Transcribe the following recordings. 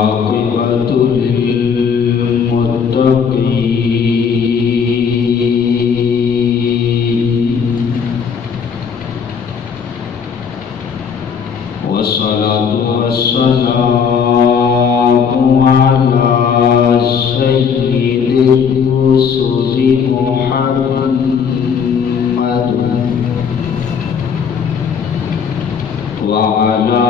والعاقبة للمتقين والصلاة والسلام على سيد الرسل محمد وعلى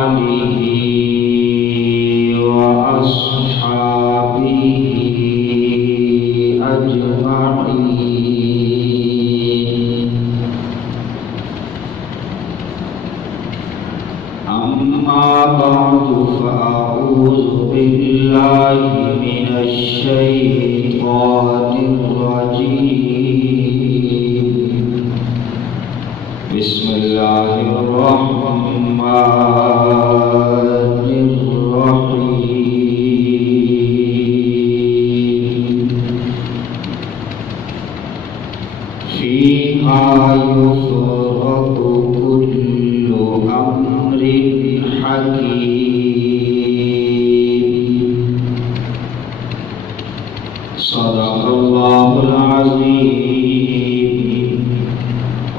آله وأصحابه أجمعين. أما بعد فأعوذ بالله من الشيطان الرجيم. بسم الله الرحمن الرحيم. فيها يفرق كل أمر حكيم. صدق الله العظيم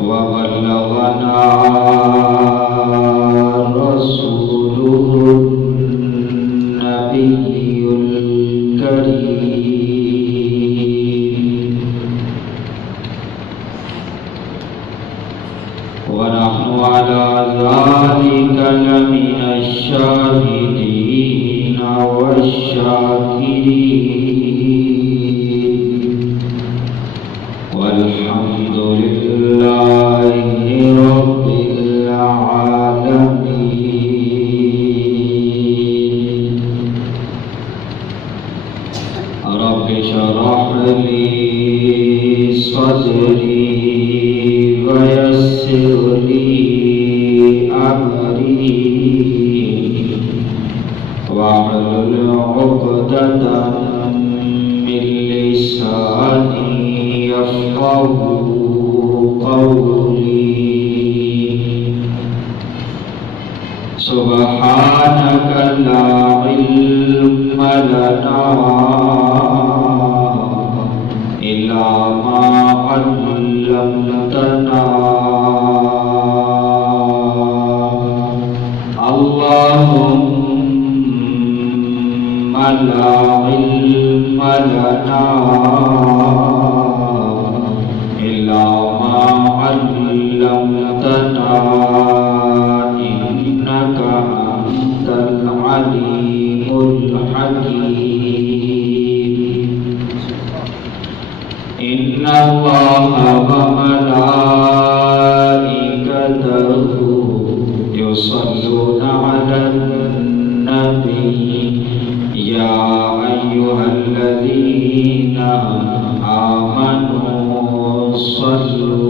وبلغنا رسوله النبي الكريم. ونحن على ذلك لمن الشاهدين والشاكرين والحمد لله رب العالمين. رب اشرح لي صدري ويسر لي أمري واحلل عقدة من لساني يفقهوا قولي. سبحانك لا علم لنا إلا ما علمتنا. اللهم لا علم لنا إلا ما علمتنا إنك أنت العليم الحكيم. إن الله وملائكته يصلون على النبي يا أيها الذين آمنوا صلوا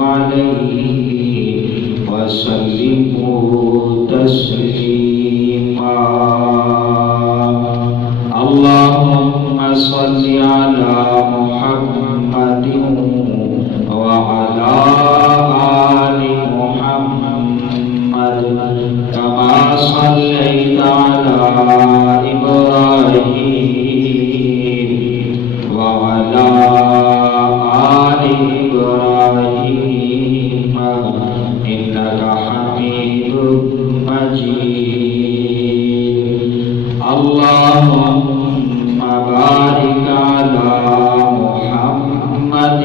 عليه وسلموا تسليما. اللهم صل على محمد وعلى آل محمد كما صليت على إبراهيم وعلى آل إبراهيم إنك حميد مجيد. اللهم بارك على محمد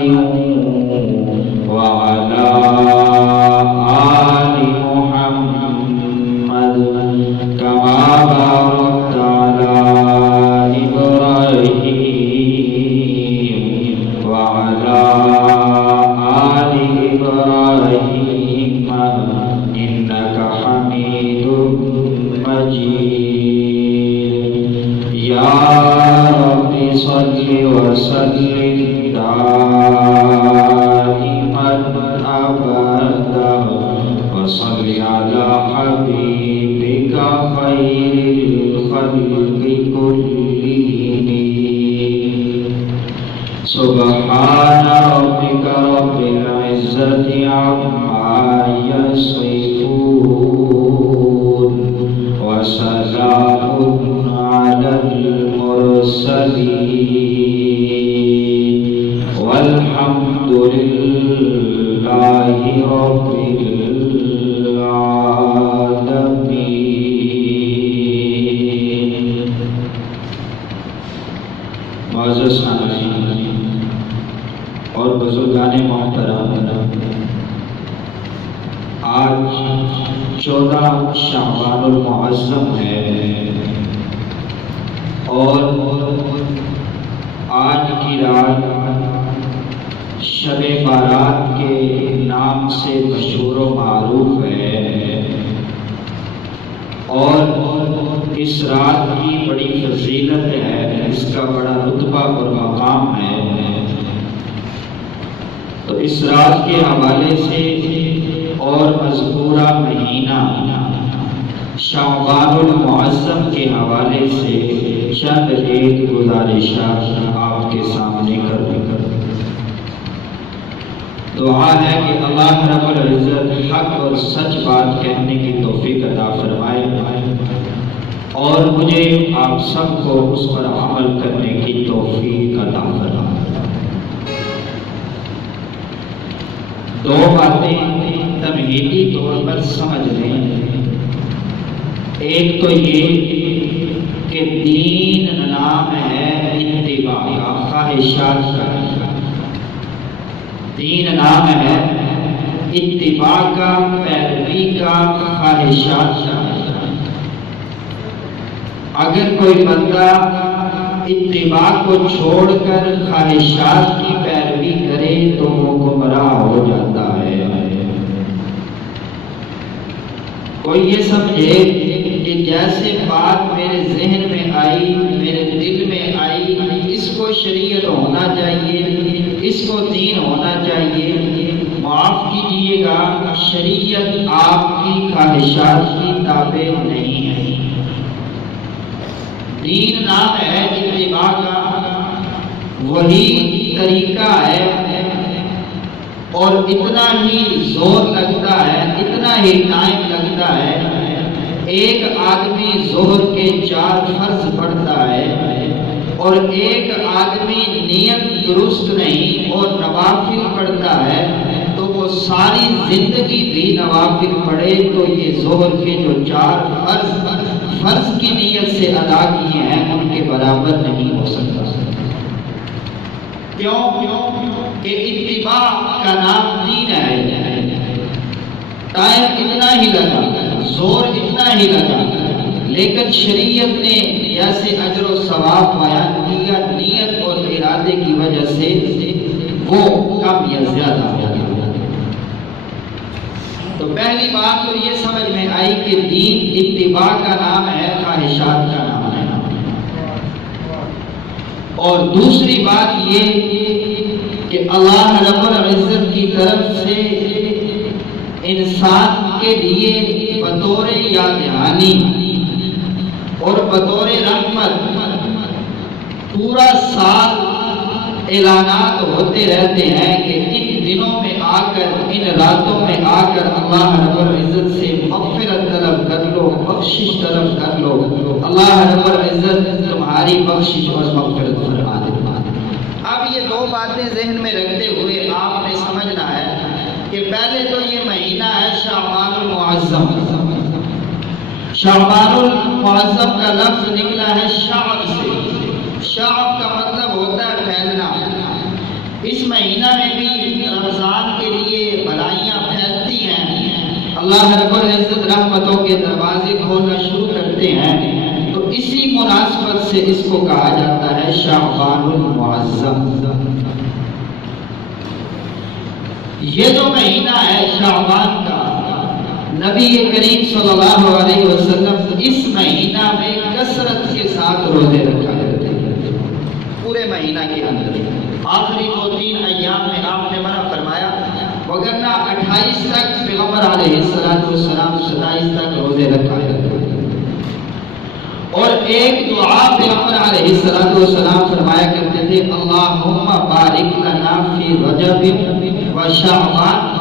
وعلى آل محمد كما باركت على إبراهيم وعلى آل إبراهيم إنك حميد مجيد. يا رب صل وسلم دائما أبدا وصل على حبيبك خير الخلق كلهم. سبحان ربك رب العزة عما يصفون وسلام على المرسلين والحمد لله رب العالمين. معزز سامعین اور بزرگان محترم، آج 14 شعبان المعظم ہے اور آج کی رات شب بارات کے نام سے مشہور و معروف ہے اور اس رات کی بڑی فضیلت ہے، اس کا بڑا رتبہ اور مقام ہے. تو اس رات کے حوالے سے اور مذکورہ مہینہ شعبان المعظم کے حوالے سے چند ایک گزارشات آپ کے سامنے کر دوں. دعا ہے کہ اللہ رب العزت حق اور سچ بات کہنے کی توفیق عطا فرمائے اور مجھے آپ سب کو اس پر عمل کرنے کی توفیق عطا فرمائے. دو باتیں تمہیدی طور پر سمجھ لیں. ایک تو یہ کہ دین نام ہے اتباع کا، خواہشات کا. دین نام ہے اتباع کا، پیروی کا، خواہشات کا. اگر کوئی بندہ اتباع کو چھوڑ کر خواہشات کی پیروی کرے تو وہ گمراہ ہو جاتا ہے. کوئی یہ سمجھے کہ جیسے بات میرے ذہن میں آئی، میرے دل میں آئی، اس کو شریعت ہونا چاہیے، اس کو دین ہونا چاہیے. معاف کیجیے گا، شریعت آپ کی خواہشات کی تابع نہیں ہے. دین نام ہے اتباع کا، وہی طریقہ ہے اور اتنا ہی زور لگتا ہے، اتنا ہی ٹائم لگتا ہے. ایک آدمی ظہر کے 4 فرض پڑھتا ہے اور ایک آدمی نیت درست نہیں اور نوافل پڑھتا ہے تو وہ ساری زندگی بھی نوافل پڑھے تو یہ ظہر کے جو 4 فرض کی نیت سے ادا کیے ہیں ان کے برابر نہیں ہو سکتا. کیوں کہ اتباع کا نام دین ہے. ٹائم اتنا ہی لگا، زور اتنا ہی لگا، لیکن شریعت نے جیسے اجر و ثواب بیان کیا، نیت اور ارادے کی وجہ سے وہ کم یا زیادہ ہو گیا. تو پہلی بات تو یہ سمجھ میں آئی کہ دین اتباع کا نام ہے، خواہشات کا نام ہے. اور دوسری بات یہ کہ اللہ رب العزت کی طرف سے انسان کے لیے بطور یاد دہانی اور بطور رحمت پورا سال اعلانات ہوتے رہتے ہیں کہ ان دنوں میں آ کر، ان راتوں میں آ کر اللہ رب العزت سے مغفرت طلب کر لو، بخشش طلب کر لو. اللہ رب العزت تمہاری بخشش اور مغفرت فرما دے. اب یہ دو باتیں ذہن میں رکھتے ہوئے آپ نے سمجھنا ہے کہ پہلے تو یہ مہینہ ہے شعبان المعظم. شعبان المعظم کا لفظ نکلا ہے شعب سے. شعب کا مطلب ہوتا ہے پھیلنا. اس مہینہ میں بھی رمضان کے لیے بھلائیاں پھیلتی ہیں. اللہ رب العزت رحمتوں کے دروازے کھولنا شروع کرتے ہیں. تو اسی مناسبت سے اس کو کہا جاتا ہے شعبان المعظم. یہ جو مہینہ ہے شعبان کا، نبی کریم صلی اللہ علیہ وسلم اس مہینہ میں کثرت کے ساتھ روزے رکھا کرتے ہیں. پورے مہینہ کے اندر آخری 2-3 ایام میں آپ نے منع فرمایا، وگرنہ 28 تک پیغمبر علیہ السلام 27 تک روزے رکھا کرتے ہیں. اور ایک دعا پیغمبر علیہ السلام فرمایا کرتے تھے، اللہم بارک لنا فی رجب و شعبان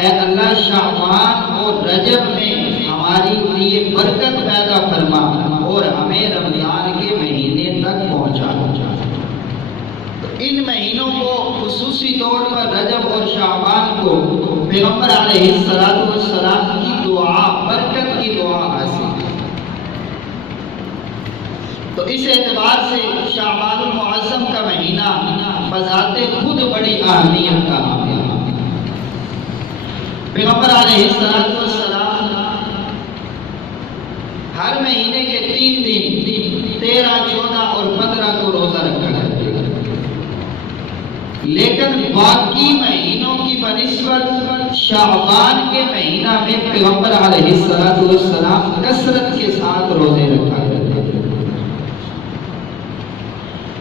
اے اللہ شعبان اور رجب میں ہماری لیے برکت پیدا فرما اور ہمیں رمضان کے مہینے تک پہنچا۔ ان مہینوں کو خصوصی طور پر رجب اور شعبان کو پیغمبر علیہ السلام کی دعا، برکت کی دعا حاصل۔ تو اس اعتبار سے شعبان المعظم کا مہینہ بذات خود بڑی اہمیت کا حامل ہے۔ پیغمبر علیہ السلام ہر مہینے کے 3 دن 13، 14 اور 15 کو روزہ رکھا کرتے ہیں، لیکن باقی مہینوں کی بنسبت شعبان کے مہینہ میں پیغمبر علیہ السلام کثرت کے ساتھ روزے رکھا کرتے ہیں۔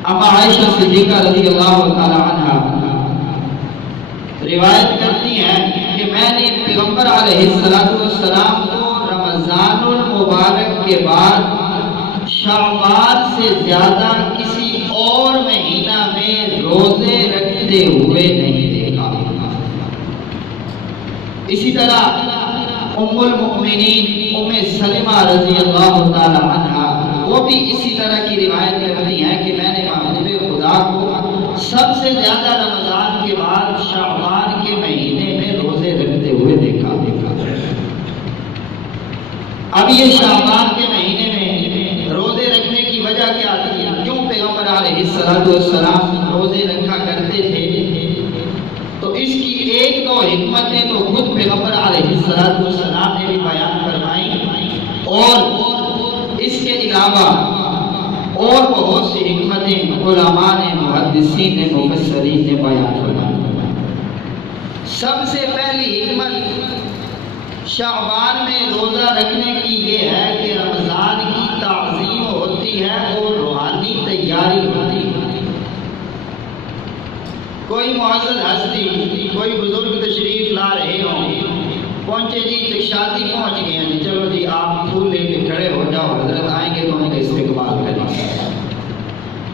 اما عائشہ صدیقہ رضی اللہ تعالی عنہ روایت کرتی ہیں کہ میں نے پیغمبر علیہ السلام کو رمضان المبارک کے بعد شعبان سے زیادہ کسی اور مہینہ میں روزے رکھتے ہوئے نہیں دیکھا۔ اسی طرح ام المؤمنین ام سلمہ رضی اللہ تعالی عنہ وہ بھی اسی طرح کی روایت کرتی ہیں کہ میں نے محبوب خدا کو سب سے زیادہ رمضان کے بعد شعبان کے مہینے میں روزے رکھتے ہوئے دیکھا۔ اب یہ شعبان کے مہینے میں روزے رکھنے کی وجہ کیا تھی؟ کیوں پیغمبر علیہ السلام روزے رکھا کرتے تھے؟ تو اس کی ایک دو حکمتیں تو خود پیغمبر علیہ السلام نے بھی بیان فرمائی، اور اس کے علاوہ اور بہت سی حکمتیں علماء نے، محدثین نے، مفسرین نے بیان فرمائی۔ سب سے پہلی حکمت شعبان میں روزہ رکھنے کی یہ ہے کہ رمضان کی تعظیم ہوتی ہے اور روحانی تیاری ہوتی ہے۔ کوئی معزز ہستی، کوئی بزرگ تشریف لا رہے ہوں، پہنچے جی شادی پہنچ گئے ہیں، چلو جی آپ پھول لے کے کھڑے ہو جاؤ، حضرت آئیں گے تو ان کا استقبال کریں۔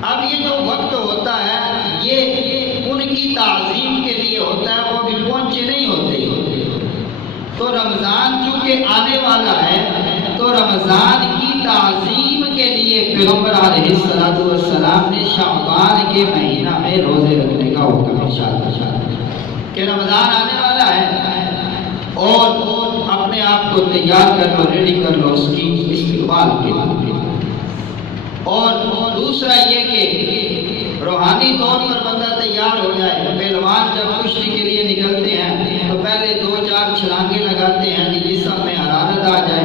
اب یہ جو وقت ہوتا ہے یہ ان کی تعظیم کے لیے ہوتا ہے، وہ بھی پہنچے نہیں ہوتے۔ تو رمضان چونکہ آنے والا ہے تو رمضان کی تعظیم کے لیے پیغمبر علیہ السلام نے شعبان کے مہینہ میں روزے رکھنے کا حکم ارشاد کیا کہ رمضان آنے والا ہے اور اپنے آپ کو تیار کر لو، ریڈی کر لو اس کی استقبال کے لیے۔ اور دوسرا یہ کہ روحانی طور پر بندہ تیار ہو جائے۔ پہلوان جب کشتی کے لیے نکلتے ہیں تو پہلے 2-4 چھلانگیں لگاتے ہیں، جسم میں حرارت آ جائے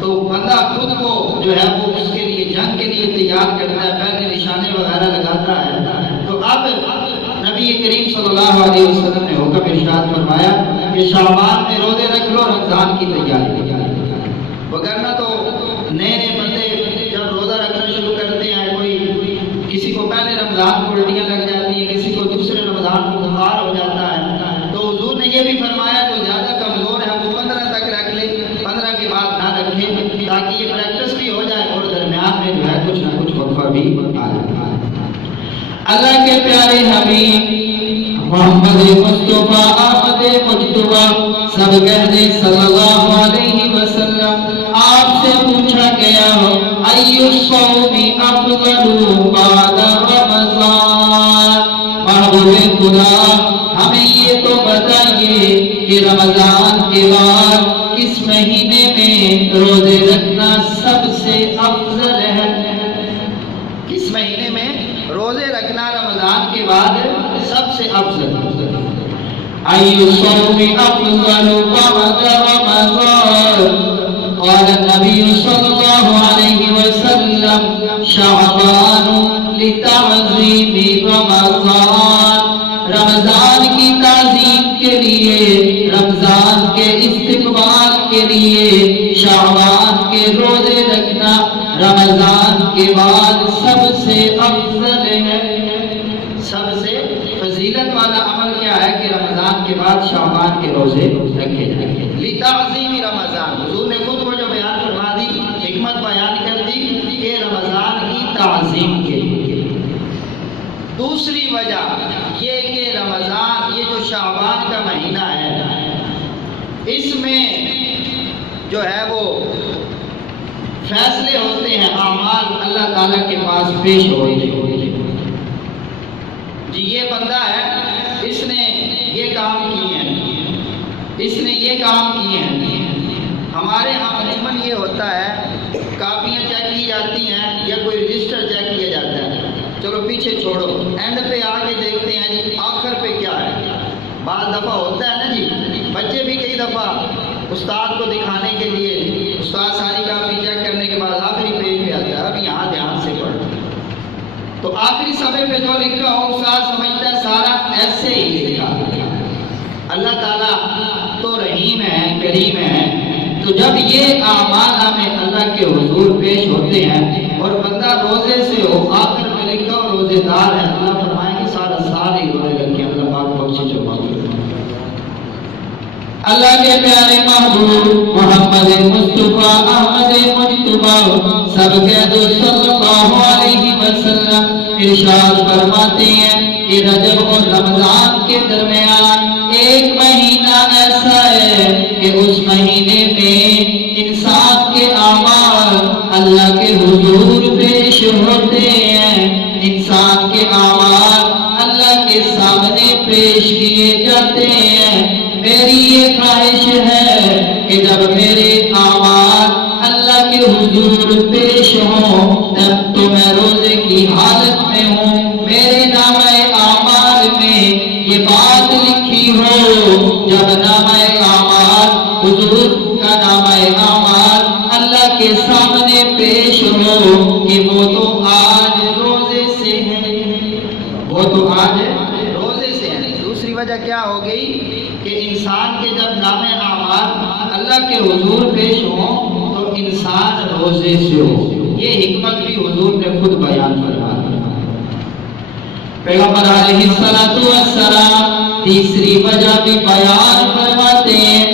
تو بندہ خود کو جو ہے وہ اس کے لیے جنگ کے لیے تیار کرتا ہے، پہلے نشانے وغیرہ لگاتا ہے۔ تو اب نبی کریم صلی اللہ علیہ وسلم نے حکم ارشاد فرمایا کہ شعبان میں روزے رکھ لو، رمضان کی تیاری۔ وگرنہ تو نئے نئے بندے جب روزہ رکھنا شروع کرتے ہیں، کوئی کسی کو پہلے رمضان کو الٹیاں لگ جاتی ہیں، کسی کو دوسرے رمضان کو بخار ہو جاتا ہے، تو حضور نے یہ بھی فرمایا جو زیادہ کمزور ہے وہ 15 تک رکھ لے، 15 کے بعد نہ رکھے، تاکہ یہ پریکٹس بھی ہو جائے اور درمیان میں جو ہے کچھ نہ کچھ وقفہ بھی آ جائے۔ اللہ کے پیارے حبیب محمد مصطفیٰ آمد مجتبیٰ سب کہنے صلی اللہ علیہ وسلم، آپ سے پوچھا گیا ہو ای الصوم افضل بعد رمضان، محبوب خدا ہمیں یہ تو بتائیے کہ رمضان کے بعد کس مہینے میں روزے رکھنا سب سے افضل ہے؟ کس مہینے میں روزے رکھنا رمضان کے بعد سب سے افضل ہے؟ ای الصوم افضل بعد رمضان، قال النبي صلى الله عليه وسلم شعبان لتعظیم رمضان، رمضان کی تعظیم کے لیے، رمضان کے استقبال کے لیے شعبان کے روزے رکھنا رمضان کے بعد سب سے افضل ہے۔ سب سے فضیلت والا عمل کیا ہے کہ رمضان کے بعد شعبان کے روزے رکھے جائیں۔ لتعظیم رمضان، حضور نے خود کو جو بیان فرما دی، حکمت بیان کر دی کہ رمضان کی تعظیم کے لیے۔ دوسری وجہ یہ کہ رمضان، یہ جو شعبان کا مہینہ ہے، اس میں جو ہے وہ فیصلے ہوتے ہیں، اعمال اللہ تعالیٰ کے پاس پیش ہوتے ہیں۔ جی یہ بندہ ہے، اس نے یہ کام کیے ہیں، اس نے یہ کام کیے ہیں۔ ہمارے ہاں عموماً یہ ہوتا ہے، کاپیاں چیک کی جاتی ہیں یا کوئی رجسٹر چیک کیا جاتا ہے، چلو پیچھے چھوڑو، اینڈ پہ آگے دیکھتے ہیں جی آخر پہ کیا ہے۔ بعض دفعہ ہوتا ہے نا جی، بچے بھی کئی دفعہ استاد کو دکھانے کے لیے، استاد ساری کاپی چیک کرنے کے بعد آخری پیج پہ آتا ہے، اب یہاں دھیان سے پڑھو، تو آخری صفحے پہ جو لکھا ہو استاد سمجھتا ہے سارا ایسے ہی لکھا۔ اللہ تعالیٰ تو رحیم ہے، کریم ہے، تو جب یہ اعمال نامے اللہ کے حضور پیش ہوتے ہیں اور بندہ روزے سے ہو، آخر میں لکھا ہو روزے دار ہے، اللہ فرمائے کہ سارا سال ہی روزے رکھے، اللہ پاک بخشے جو معاف۔ اللہ کے پیارے محبوب محمد مصطفیٰ احمد مجتبیٰ سب کے دوست صلی اللہ علیہ وسلم ارشاد فرماتے ہیں کہ رجب اور رمضان کے درمیان ایک مہینہ ایسا ہے کہ اس مہینے میں انسان کے اعمال اللہ کے حضور پیش ہوتے ہیں، انسان کے اعمال اللہ کے سامنے پیش کیے جاتے ہیں۔ میری یہ خواہش ہے کہ جب میرے اعمال اللہ کے حضور پیش ہوں تب تو میں روزے کی حالت میں ہوں، میرے نامہ اعمال میں یہ بات لکھی ہو، جب نامہ اعمال حضور کا نامہ اعمال اللہ کے سامنے پیش ہو کہ وہ تو آج روزے سے ہیں، وہ تو آج روزے سے ہیں۔ دوسری وجہ کیا ہو گئی کہ انسان کے جب نام اعمال اللہ کے حضور پیش ہوں تو انسان روزے سے ہو، یہ حکمت بھی حضور نے خود بیان فرمائی۔ پیغمبر علیہ السلام تیسری وجہ بھی بیان فرماتے ہیں۔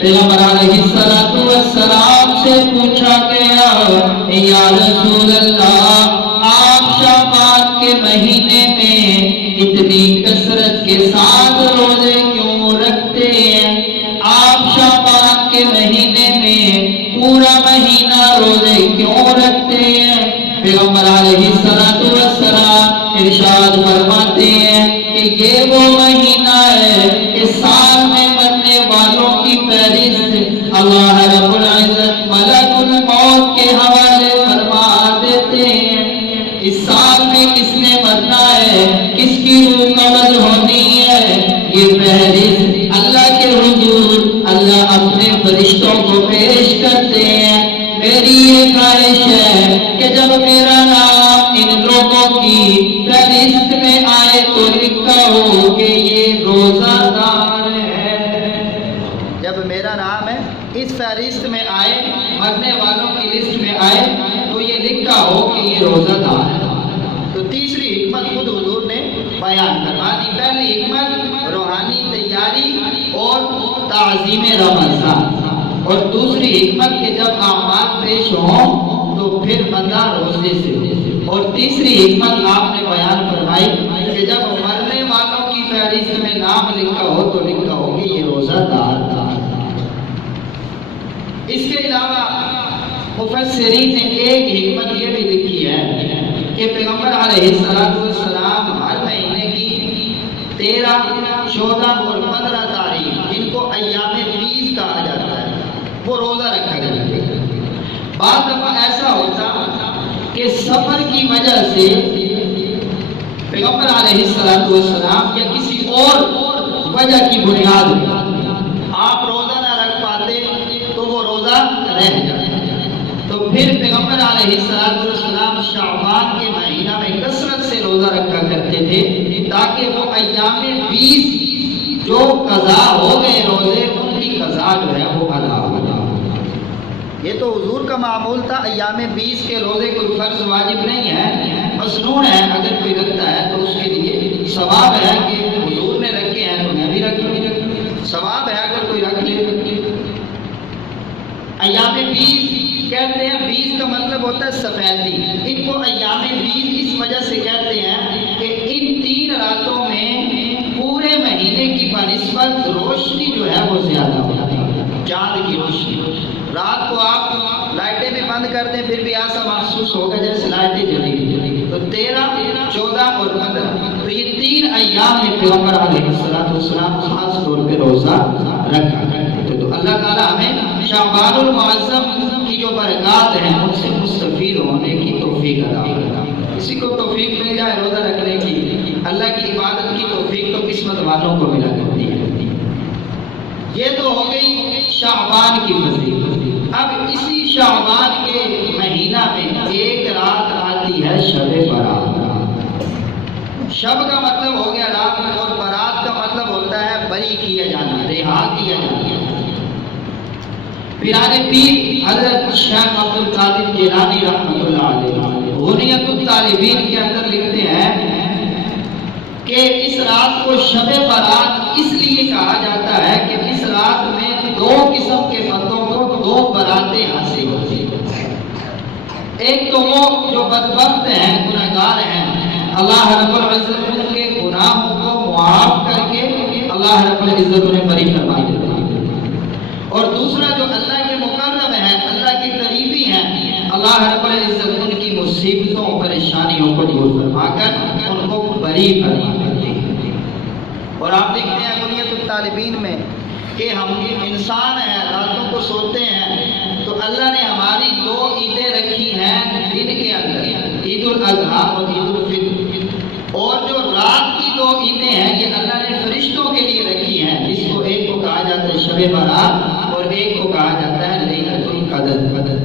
پیغمبر علیہ السلام سے پوچھا گیا، یا رسول اللہ آپ شعبان کے مہینے میں اتنی کثرت کے ساتھ روزے کیوں رکھتے ہیں؟ آپ شعبان کے مہینے میں پورا مہینہ روزے کیوں رکھتے ہیں؟ پیغمبر علیہ السلام ارشاد فرماتے ہیں کہ یہ وہ مہینہ ہے کہ سال میں مرنے والوں کی فہرست اللہ رب العزت ملک الموت کے حوالے فرما دیتے ہیں۔ اس سال میں کس نے مرنا ہے، کس کی روح قبض ہونی ہے، یہ فہرست اللہ کے حضور اللہ اپنے فرشتوں کو پیش کرتے ہیں۔ میری یہ خواہش ہے کہ جب میرا نام ان لوگوں کی فہرست میں آئے تو لکھا ہو کہ یہ روزہ دار ہے، جب میرا نام ہے اس فہرست میں آئے، مرنے والوں کی لسٹ میں آئے تو یہ لکھا ہو کہ یہ روزہ دار ہے۔ تو تیسری حکمت خود حضور نے بیان کروا دی۔ پہلی حکمت روحانی تیاری اور تعظیم رمضان، اور دوسری حکمت کہ جب اعمال پیش ہوں تو پھر بندہ روزے سے ہو، اور تیسری حکمت آپ نے بیان فرمائی کہ جب مرنے والوں کی فہرست میں نام لکھا ہو تو لکھا ہو کہ یہ روزہ دار تھا۔ اس کے علاوہ مفسرین نے ایک حکمت یہ بھی لکھی ہے کہ پیغمبر علیہ السلام ہر مہینے کی 13، 14 اور 15 تاریخ، ان کو ایام 20 کہا جاتا ہے، وہ روزہ رکھا کرتے ہیں۔ بعض دفعہ ایسا ہوتا کہ سفر کی وجہ سے پیغمبر علیہ السلام یا کسی اور وجہ کی بنیاد میں آپ روزہ نہ رکھ پاتے تو وہ روزہ رہ جاتا، تو پھر پیغمبر علیہ السلام شعبان کے مہینہ میں کثرت سے روزہ رکھا کرتے تھے تاکہ وہ ایام 20 جو قضا ہو گئے روزے ان کی قضا جو ہے وہ ادا ہو جائے۔ یہ تو حضور کا معمول تھا، ایام 20 کے روزے کوئی فرض واجب نہیں ہے، مسنون ہے، اگر کوئی رکھتا ہے تو اس کے لیے ثواب ہے کہ حضور نے رکھے ہیں تو میں بھی رکھ لوں، ثواب ہے اگر کوئی رکھ لے۔ ایام 20 کہتے ہیں، 20 کا مطلب ہوتا ہے سفیدی، ان کو ایام 20 اس وجہ سے کہتے ہیں کہ ان 3 راتوں میں پورے مہینے کی وقت روشنی جو ہے وہ زیادہ ہوتی ہے، چاند کی روشنی. رات کو آپ لائٹیں بھی بند کر دیں پھر بھی ایسا محسوس ہوگا جیسے لائٹیں جلی ہوئی. تو 13، 14 اور 15 تو یہ 3 ایام میں پیغمبر علیہ السلام خاص طور پہ روزہ رکھا کرتے تھے. تو اللہ تعالیٰ ہمیں شعبان المعظم کی جو برکات ہیں ان سے مستفید ہونے کی توفیق عطا فرمائے. کسی کو توفیق مل جائے روزہ رکھنے کی، اللہ کی عبادت کی توفیق تو قسمت والوں کو ملا کرتی ہے. یہ تو ہو گئی شعبان کی فضیلت. اب اسی شعبان کے مہینہ میں ایک رات آتی ہے شب برات. شب کا مطلب ہو گیا رات، اور برات کا مطلب ہوتا ہے بری کیا جانا، رہا کیا جانا. پیران پیر حضرت شیخ عبد القادر جیلانی رحمۃ اللہ علیہ غنیت الطالبین کے اندر لکھتے ہیں کہ اس رات کو شب برات اس لیے کہا جاتا ہے کہ اس رات میں 2 قسم کے بندوں کو 2 براتیں حاصل ہوتی ہیں. ایک تو وہ جو بدبخت ہیں، گنہگار ہیں، اللہ رب العزت ان کے گناہوں کو معاف کر کے اللہ رب العزت انہیں بری فرما دیتا ہے. اور دوسرا جو اللہ کے مقرب ہیں، اللہ کے قریبی ہیں، اللہ رب العزت ان کی مصیبتوں پریشانیوں کو دور فرما کر ان کو بری فرما دیتے ہیں. اور آپ دیکھتے ہیں غنیت الطالبین میں کہ ہم انسان ہیں، راتوں کو سوتے ہیں، تو اللہ نے ہماری 2 عیدیں رکھی ہیں دن کے اندر، عید الاضحیٰ اور عید الفطر. اور جو رات کی 2 عیدیں ہیں یہ اللہ نے فرشتوں کے لیے رکھی ہیں، جس کو ایک کو کہا جاتا ہے شب برات اور ایک کو کہا جاتا ہے لیلۃ القدر.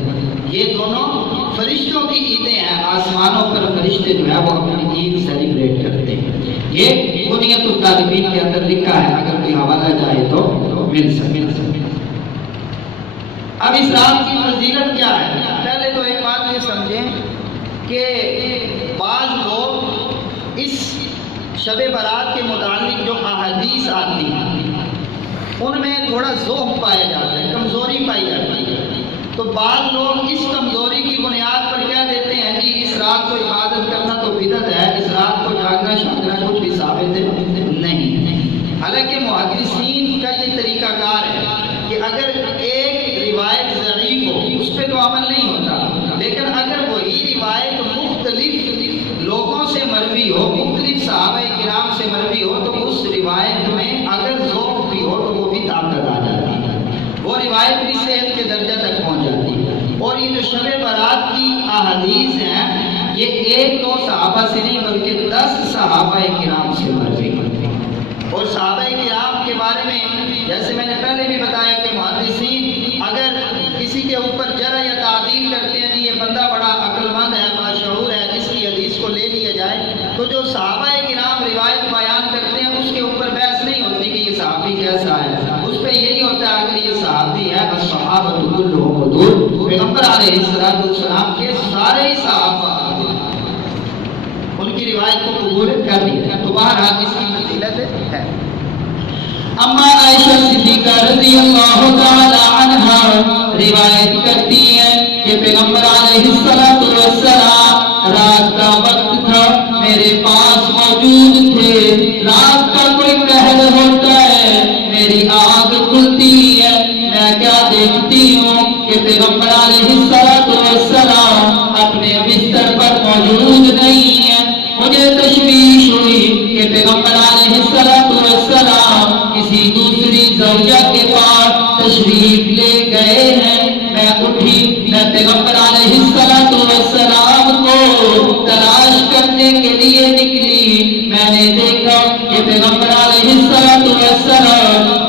یہ دونوں فرشتوں کی عیدیں ہیں. آسمانوں پر فرشتے جو ہے وہ اپنی عید سیلیبریٹ کرتے ہیں. یہ غنیت الطالبین کے اندر لکھا ہے، اگر کوئی حوالہ چاہے تو مل سکے. اب اس رات کی فضیلت کیا ہے؟ پہلے تو ایک بات یہ سمجھیں کہ بعض لوگ اس شب برات کے متعلق جو احادیث آتی ہیں ان میں تھوڑا ذوق پایا جاتا ہے، کمزوری پائی جاتی ہے. تو بعض لوگ اس کمزوری کی بنیاد پر کہہ دیتے ہیں کہ اس رات کو عبادت کرنا تو بدعت ہے، اس رات کو جاگنا شاگنا کچھ بھی ثابت نہیں. حالانکہ محدثین کا یہ طریقہ کار ہے کہ اگر ایک روایت ضعیف ہو اس پہ تو عمل نہیں ہوتا، لیکن اگر وہی روایت مختلف لوگوں سے مروی ہو، مختلف صحابہ کرام سے مروی ہو، تو اس روایت میں اگر ذوق بھی ہو تو وہ بھی طاقت آ جاتی ہے، وہ روایت بھی صحت کے درجہ تک پہنچ جاتی ہے. اور یہ جو شب برات کی احادیث ہیں یہ 1-2 صحابہ سے نہیں بلکہ 10 صحابہ کرام سے مروی ہے. اور صحابہ کرام کے بارے میں جیسے میں نے پہلے بھی بتایا کہ محدثین اگر کسی کے اوپر جرح یا تعدیل کرتے ہیں یہ بندہ بڑا عقل مند ہے، باشعور ہے، اس کی حدیث کو لے لیا جائے، تو جو صحابہ کرام روایت بیان کرتے ہیں اس کے اوپر بحث نہیں ہوتی کہ یہ صحابی کیسا ہے. اس پہ یہی ہوتا ہے کہ یہ صحابی ہے، الصحابہ کلھم عدول. پیغمبر علیہ السلام کے سارے ہی صحابہ ان کی روایت کو قبول کر دیا. تو بہرحال اس کی فضیلت ہے. اما عائشہ صدیقہ رضی اللہ تعالی عنہا روایت کرتی ہیں کہ پیغمبر علیہ السلام رات کا وقت تھا، میرے پاس موجود تھے. رات کا کوئی پہر ہوتا ہے، میری آنکھ کھلتی ہے، میں کیا دیکھتی ہوں کہ پیغمبر علیہ السلام اپنے بستر پر موجود نہیں ہے. مجھے تشویش ہوئی کہ پیغمبر علیہ السلام کسی دوسری زوجہ کے پاس تشریف لے گئے ہیں. میں اٹھی، میں پیغمبر علیہ السلام کو تلاش کرنے کے لیے نکلی. میں نے دیکھا کہ پیغمبر علیہ السلام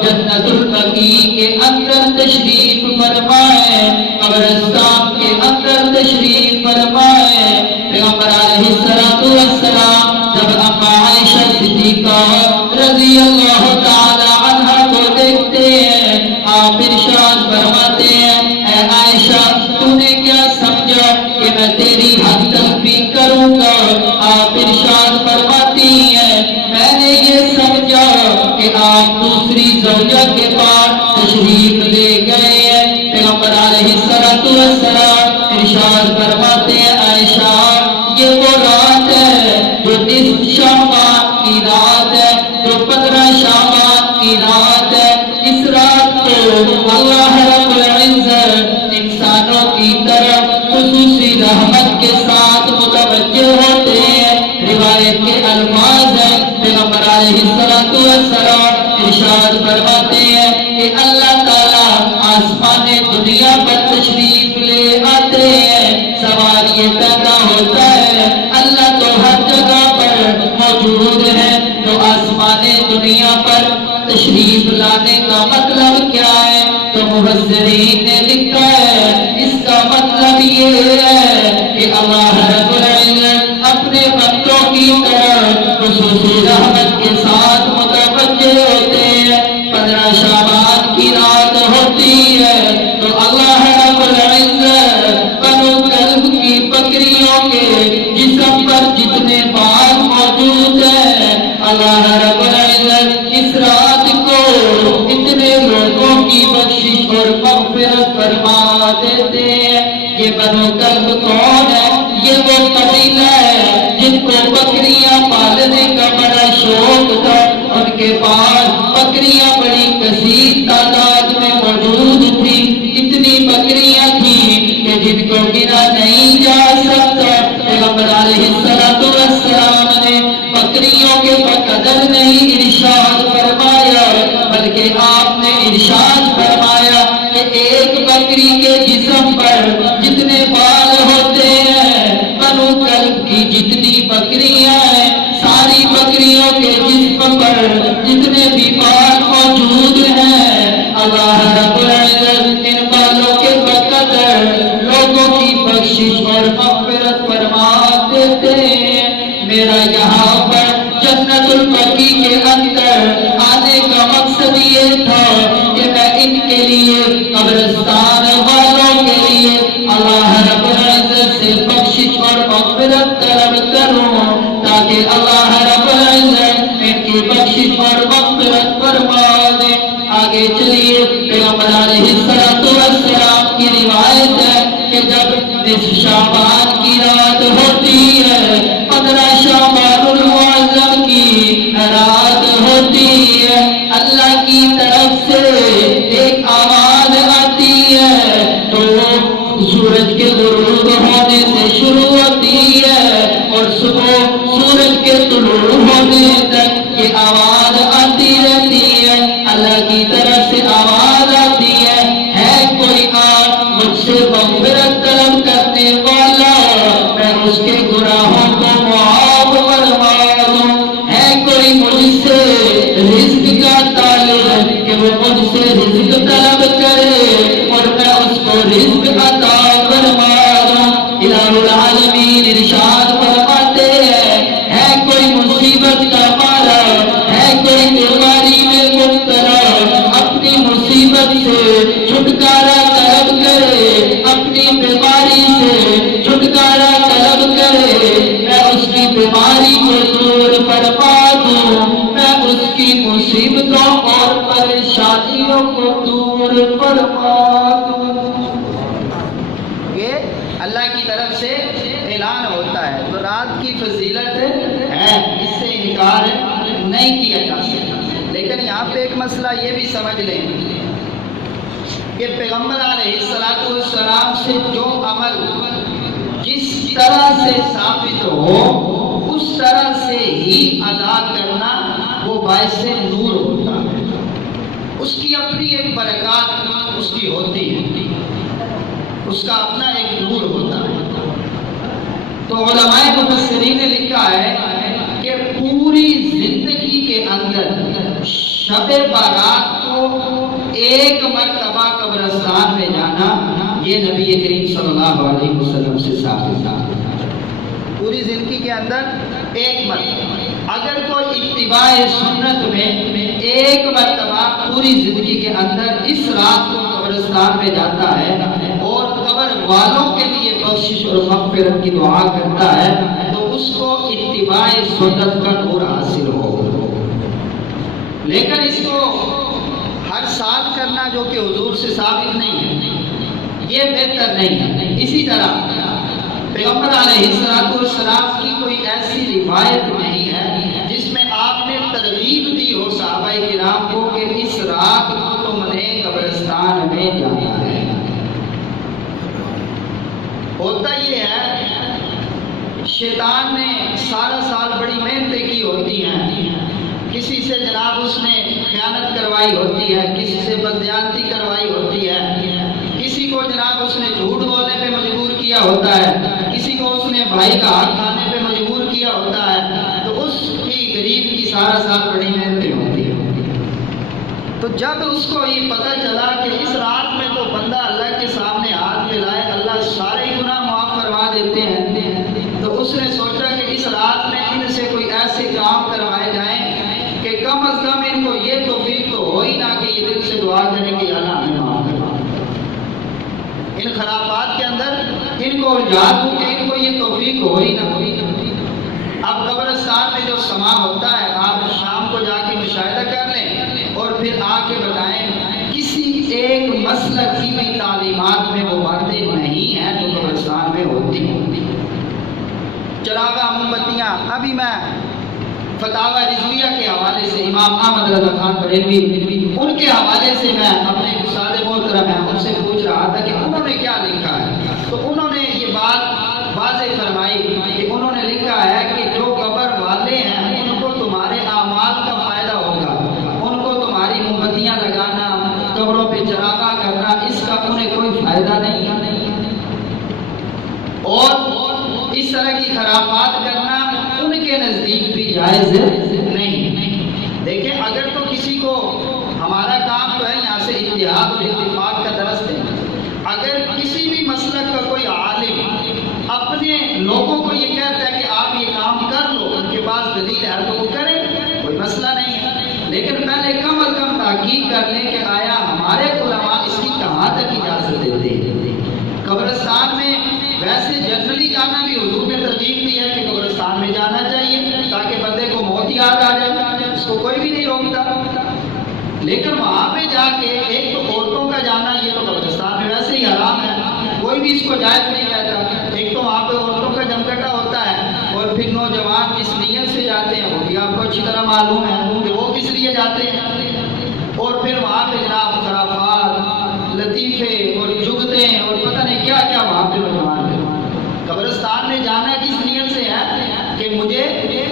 جنت البقیع کے اندر تشریف فرمائے، قبرستان کے اندر تشریف فرمائے. پیغمبر علیہ السلام جب اما عائشہ صدیقہ رضی اللہ تعالی عنہا کو دیکھتے ہیں آپ ارشاد فرماتے ہیں اے عائشہ تو نے کیا سمجھا کہ میں تیری حق تلفی کروں گا؟ آپ ارشاد فرماتی ہیں میں نے یہ سمجھا کہ آپ دوسری زوجہ کے پاس تشریف لے گئے ہیں. پیغمبر علیہ السلام ارشاد فرماتے ہیں عائشہ یہ وہ رات ہے جو نصف شعبان کی رات ہے، جو 15 شعبان ارشاد فرماتے ہیں کہ اللہ تعالیٰ آسمان دنیا پر تشریف لے آتے ہیں۔ سوال یہ پیدا ہوتا ہے اللہ تو ہر جگہ پر موجود ہے، تو آسمان دنیا پر تشریف لانے کا مطلب کیا ہے؟ تو مفسرین نے لکھا ہے اس کا مطلب یہ ہے کہ اللہ رب العزت اپنے بندوں کی طرف خصوصی رحمت کے ساتھ متوجہ ہوتے ہیں۔ 15 شعبان کی رات ہوتی ہے تو اللہ رب العزت بنو کلب کی بکریوں کے جسم پر جتنے بال موجود ہیں، اللہ رب العزت اس رات کو اتنے لوگوں کی بخشش اور مغفرت فرما دیتے ہیں۔ یہ بنو کلب کون ہے؟ یہ وہ قبیلہ ہے جن کو بکریاں پالنے کا بڑا شوق تھا۔ ان کے پاس بکریاں بڑی کثیر تعداد میں موجود تھی، اتنی بکریاں تھیں کہ جن کو گنا نہیں جا سکتا۔ پیغمبر علیہ السلام نے بکریوں کے بقدر نہیں ارشاد فرمایا، بلکہ آپ نے ارشاد فرمایا کہ ایک بکری کے جسم پر جتنے بال ہوتے ہیں، بنو کلب کی جتنی بکریاں ہیں، ساری بکریوں کے جسم پر جتنے بھی بال موجود ہیں، اللہ رب العزت ان بالوں کے بقدر لوگوں کی بخشش اور مغفرت فرما دیتے ہیں۔ میرا یہاں پر جنت البقی کے اندر آنے کا مقصد یہ تھا کہ میں ان کے لیے قبرستان والوں کے لیے اللہ رب العزت سے بخشش اور مغفرت طلب کروں، تاکہ اللہ رب العزت ان کی بخشش اور مغفرت فرما دے۔ آگے چلیے، پیغمبر علیہ السلام کی روایت ہے کہ جب نصف شعبان کی رات ہوتی ہے، 15 شعبان المعظم کی رات ہوتی ہے، اللہ کی طرف سے ایک آواز آتی ہے تو سورج کے غروب ہونے سے شروع ہوتی ہے اور صبح سورج کے طلوع ہونے تک یہ آواز آتی رہتی ہے۔ اللہ کی طرف سے آواز آتی ہے کوئی مجھ سے مغفرت طلب کرنے والا، میں اس کے گناہوں کو معاف فرما دوں؟ ہے کوئی مجھ سے رزق کا طالب کہ وہ مجھ سے رزق طلب کرے اور میں اس کو رزق عطا فرما دوں؟ الہ العالمین ارشاد فرماتے ہیں، ہے کوئی مصیبت کا مارا، ہے کوئی بیماری میں مبتلا، اپنی مصیبت سے چھٹکارا طلب کرے، اپنی بیماری سے چھٹکارا طلب کرے، میں اس کی بیماری کو دور فرما دوں، میں اس کی مصیبتوں اور پریشانیوں کو دور فرما دوں۔ یہ اللہ کی طرف سے اعلان ہوتا ہے، تو رات کی فضیلت ہے، اس سے انکار نہیں کیا جا سکتا۔ لیکن یہاں پہ ایک مسئلہ یہ بھی سمجھ لیں کہ پیغمبر علیہ السلام سے جو عمل جس طرح سے ثابت ہو اس طرح سے ہی ادا کرنا وہ باعث نور ہوتا ہے، اس کی اپنی ایک برکات اس کی ہوتی ہے، اس کا اپنا ایک نور ہوتا ہے۔ تو علماء مفسرین نے لکھا ہے کہ پوری زندگی کے اندر شب بارات کو ایک مرتبہ قبرستان میں جانا یہ نبی کریم صلی اللہ علیہ وسلم سے ثابت تھا۔ پوری زندگی کے اندر ایک مرتبہ، اگر کوئی اتباع سنت میں ایک مرتبہ پوری زندگی کے اندر اس رات کو قبرستان میں جاتا ہے اور قبر والوں کے لیے بخشش اور مغفرت کی دعا کرتا ہے تو اس کو اتباع سنت کا نور حاصل ہو۔ لیکن اس کو ہر سال کرنا جو کہ حضور سے ثابت نہیں ہے، یہ بہتر نہیں ہے۔ اسی طرح پیغمبر علیہ السلام کی کوئی ایسی روایت نہیں ہے جس میں آپ نے ترغیب دی ہو صحابہ کرام کو کہ اس رات کو تم نے قبرستان میں جانا ہے۔ ہوتا یہ ہے شیطان نے سارا سال بڑی محنتیں کی ہوتی ہیں، کسی سے جناب اس نے خیانت کروائی کروائی ہوتی ہے، کسی سے بدزیانتی کروائی ہوتی ہے، کسی کو جناب اس نے جھوٹ بولنے پہ مجبور کیا ہوتا ہے، کسی کو اس نے بھائی کا حق کھانے پہ مجبور کیا ہوتا ہے، تو اس کی غریب کی سارا سال بڑی محنتیں ہوتی ہے۔ تو جب اس کو یہ پتہ چلا کہ اس رات میں تو بندہ اللہ کے سامنے ہاتھ ملائے اللہ سارے گناہ معاف کروا دیتے ہیں، تو اس نے سوچا کہ اس رات میں ان سے کوئی ایسے کام کروائے جائیں کہ کم از کم ان کو یہ توفیق تو ہو ہی نہ کہ یہ دل سے دعا کریں کہ اللہ ہمیں معاف کروا۔ ان خرافات کے اندر ان کو الجھا دوں کہ ان کو یہ توفیق ہو ہی نہ۔ اب قبرستان میں جو سما ہوتا ہے آپ شام کو جا کے مشاہدہ کر لیں اور پھر آ کے بتائیں کسی ایک مسلک کی بھی تعلیمات میں وہ باتیں نہیں ہیں جو قبرستان میں ہوتی ہیں۔ چراغاں موم بتیاں، ابھی میں فتاوی رضویہ کے حوالے سے امام احمد رضا خان بریلوی ان کے حوالے سے میں اپنے استاد محترم ہیں ان سے پوچھ رہا تھا کہ انہوں نے کیا لکھا ہے، تو انہوں نے یہ بات واضح فرمائی کہ انہوں نے لکھا ہے کہ جو قبر والے ہیں ان کو تمہارے اعمال کا فائدہ ہوگا، ان کو تمہاری موم بتیاں لگانا، قبروں پہ چراغاں کرنا، اس کا انہیں کوئی فائدہ نہیں ہے، اور اس طرح کی خرافات کرنا ان کے نزدیک بھی جائز نہیں۔ دیکھیں اگر تو کسی کو ہمارا کام تو ہے یہاں سے اتحاد اور اتفاق کا درس ہے، اگر کسی بھی مسلک کا کوئی عالم اپنے لوگوں کو یہ کہتا ہے کہ آپ یہ کام کر لو، ان کے پاس دلیل ہے تو وہ کریں، کوئی مسئلہ نہیں ہے، لیکن پہلے کم از کم تحقیق کر لیں کہ آیا ہمارے علماء اس کی کہاں تک اجازت دیتے ہیں۔ قبرستان میں ویسے جنرلی جانا بھی حضور نے ترغیب دی ہے کہ قبرستان میں جانا چاہیے تاکہ بندے کو موت یاد آ جائے، اس کو کوئی بھی نہیں روکتا، لیکن وہاں پہ جا کے ایک تو عورتوں کا جانا یہ تو قبرستان میں ویسے ہی حرام ہے، کوئی بھی اس کو جائز نہیں کہتا، ایک تو وہاں پہ عورتوں کا جمکٹا ہوتا ہے اور پھر نوجوان کس نیت سے جاتے ہیں وہ بھی آپ کو اچھی طرح معلوم ہے کہ وہ کس لیے جاتے ہیں، اور پھر وہاں پہ جناب خرافات، لطیفے اور جگتیں اور پتہ نہیں کیا کیا وہاں پہ نوجوان ہے۔ قبرستان میں جانا کس نیت سے ہے کہ مجھے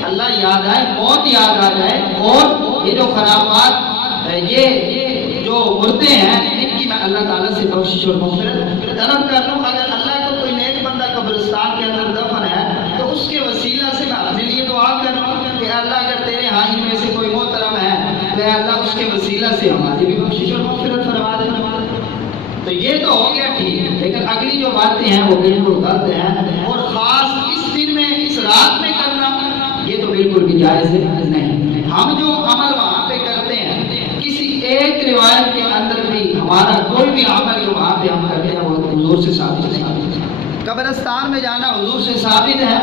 اللہ یاد آئے، موت یاد آ جائے، اور یہ جو خرافات یہ جو مردے ہیں ان کی میں اللہ تعالیٰ سے بخشش اور مغفرت طلب کر لوں۔ اگر اللہ کو کوئی نیک بندہ قبرستان کے اندر دفن ہے تو اس کے وسیلہ سے میں اپنے لیے دعا کر لوں کہ اللہ اگر تیرے ہاں ان میں سے کوئی محترم ہے تو اے اللہ اس کے وسیلہ سے ہماری بھی بخشش اور مغفرت فرما دے۔ تو یہ تو ہو گیا ٹھیک، لیکن اگلی جو باتیں ہیں وہ بالکل غلط ہیں، اور خاص اس دن میں اس رات میں کرنا یہ تو بالکل بھی جائز نہیں۔ ہم جو عمل وہاں پہ کرتے ہیں کسی ایک روایت کے اندر بھی ہمارا کوئی بھی عمل جو وہاں پہ ہم کرتے ہیں وہ حضور سے ثابت نہیں۔ قبرستان میں جانا حضور سے ثابت ہے،